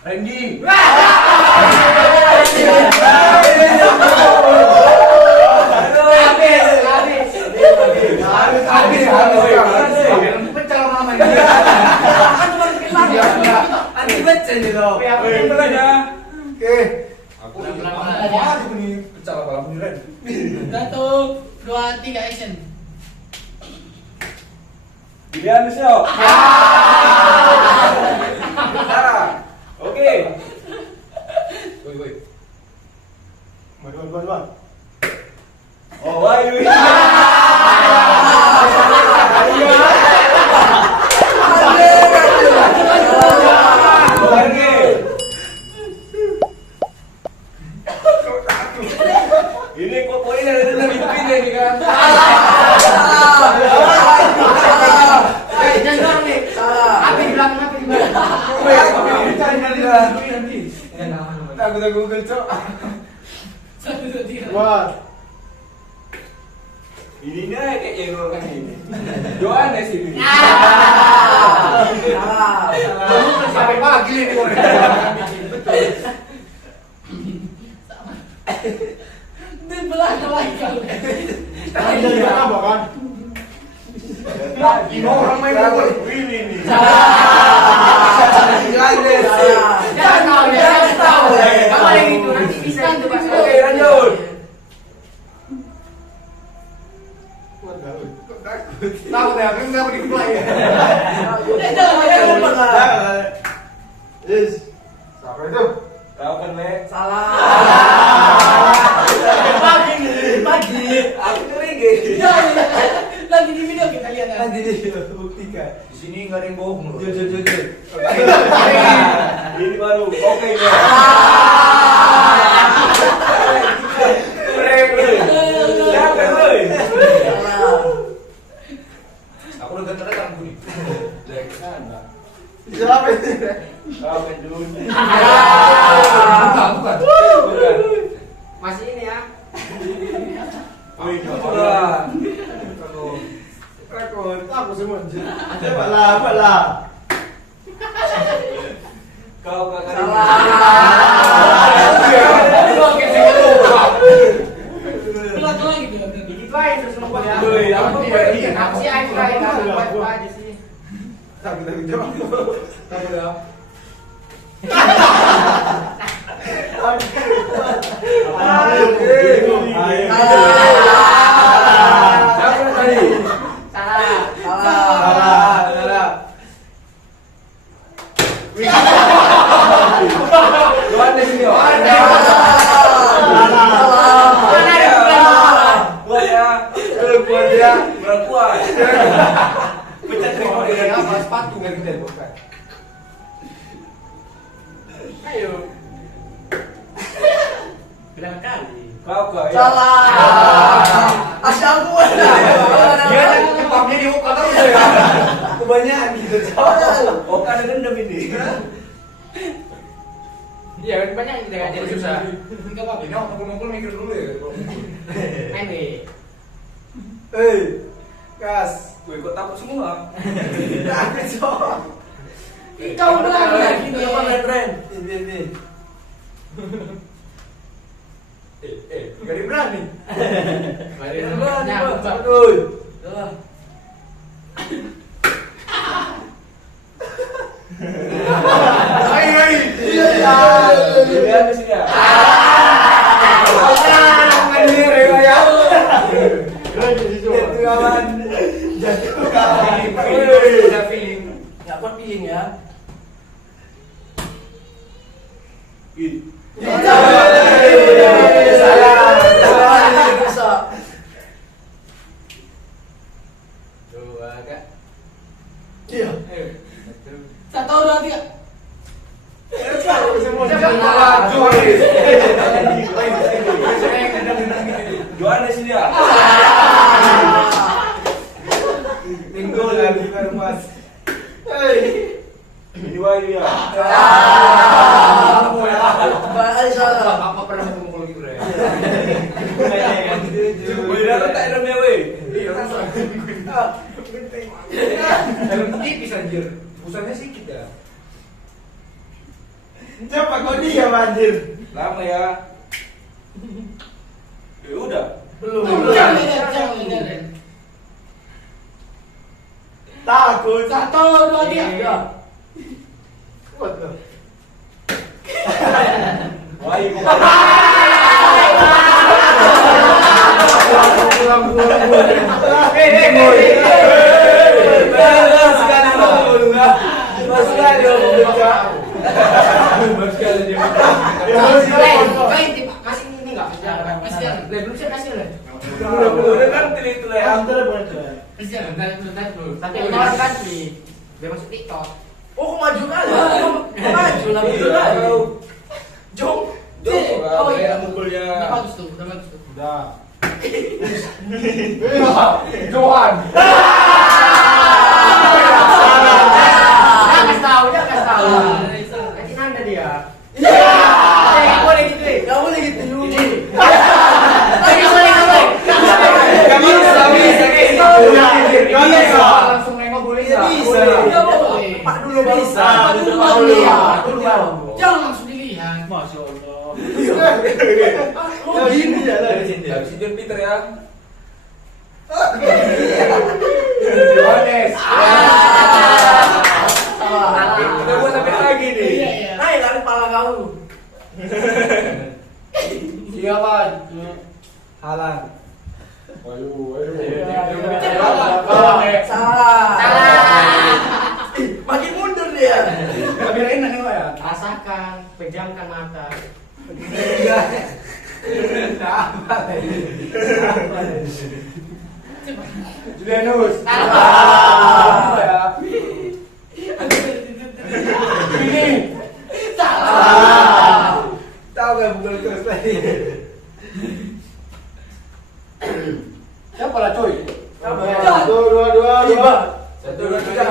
Randy. Pecah mama ini. Anti baca nih loh. Oke. Aku aja nih pecah lama beneran. 1, 2, 3 action. Pilihan siap. Oke. Woi. Maju. Oh, Wahyu. Ini kok poinnya dari pindah ini kan. Jangan dorong nih. Api di belakang, api di belakang. Aku Google, Cok. 1, 2, 3. Wah. Ini kayak yang orang ini. Johannes ini. Sampai pagi ini. Di belakang lagi kau. Ini apa kan? Ini orang main bola. Ini nih. Jangan tahu. Kamu yang itu nanti bisa coba. Oke, lanjut. Tahu deh, aku nggak beri play. Yes. Siapa itu? Tahu kan, Le? Salah. Pagi. Aku curiga. Nanti di video kita lihat. Nanti buktikan. Di sini nggak ada yang bohong. Jujur. Ini baru. Oke, ya. Siapa, Le? Aku udah getar-getar aku nih. Dari sana. Siapa itu? Tahu kan dulu. Bukan. Masih ini ya. Wih, coba. Rekor. Aku semua. Coba lah. Kau kakak. Belakang lagi tuh. Itu aja terus nembak ya. Woi, aku Aku sih aku kayak buat aja sih. Tapi jawab. Kamu dah. Siapa tadi? Salah. Johannes ini. Buat ya. Berkuat. Pecat rekor Ya, ini. sepatu nggak kita bukan. Ayo. Berapa kali? Kau kau ya. Asal gua. Dia tempatnya di muka terus ya. Kebanyakan gitu. Oh, kan ada dendam ini. Iya, banyak yang tidak jadi susah. Enggak apa-apa. Ini aku ngumpul mikir dulu ya. Main deh. Kas. Gue ikut takut semua. Aku coba. Kau belakang lagi nih. Ini. Gak berani. Nah, Bang. Betul. Lihat di sini ya. Udah feeling. Enggak buat feeling ya. Dua, Kak. Iya. Satu, dua, tiga. Johannes ini ya. Udah letak helmnya weh. Iya, rusak. Helm tipis anjir. Pusatnya sedikit ya. Siapa kau dia anjir? Lama ya. Ya udah. Belum. Jangan. Takut. 1, 2, 3. Kuat loh. Wah, iya. Kasih ini enggak? Belum saya kasih lah. Udah kan itu lah ya. Tapi orang kasih. Dia masuk TikTok. Oh, maju kali. Maju lah betul lah. Jom. Oh iya, mukulnya. Udah bagus tuh. Udah. Johan. Jangan tahu. Kasih nanda dia. Enggak boleh gitu. Enggak boleh gitu. Enggak boleh. Gak bisa kayak gitu. Gak bisa. Langsung nengok boleh Bisa. Enggak boleh. Pak dulu bisa. Pak dulu baru lihat. Jangan langsung dilihat. Masya Allah. Oh, Ini ya lah. Habis John Peter ya. Johannes. Kita buat sampai lagi nih. Iya. Naik lari pala kau. Siapa? Halan. Waduh. Salah. Makin mundur dia. Tapi enak nih ya. Rasakan, pejamkan mata. Julianus. Ini. Salah. Tahu gak pukul terus tadi? Siapa lah coy? Dua. 1, 2, 3.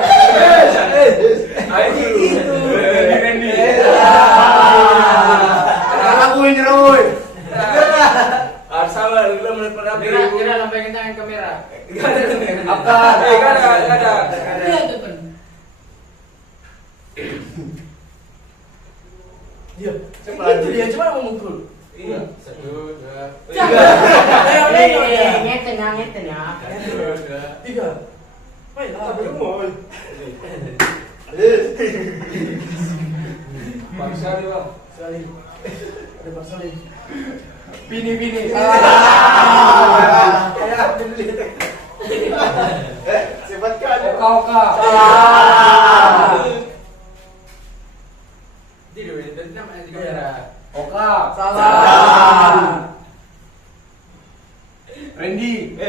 Ayo Itu. Randy. Aku ini Roy. Harus sabar, lu menurut pendapat. Kira lambaikan tangan kamera. Gak ada. Gak ada. Lihat depan. Dia. Itu dia cuma mau mukul. Iya. 1, 2. Ngeten ya. 3. Baik, Bangsa nih bang. sekali. Ada Bang Salim. Bini. Cepat kan. Oka. Jadi dari nama di kamera. Oka. Salah. Randy.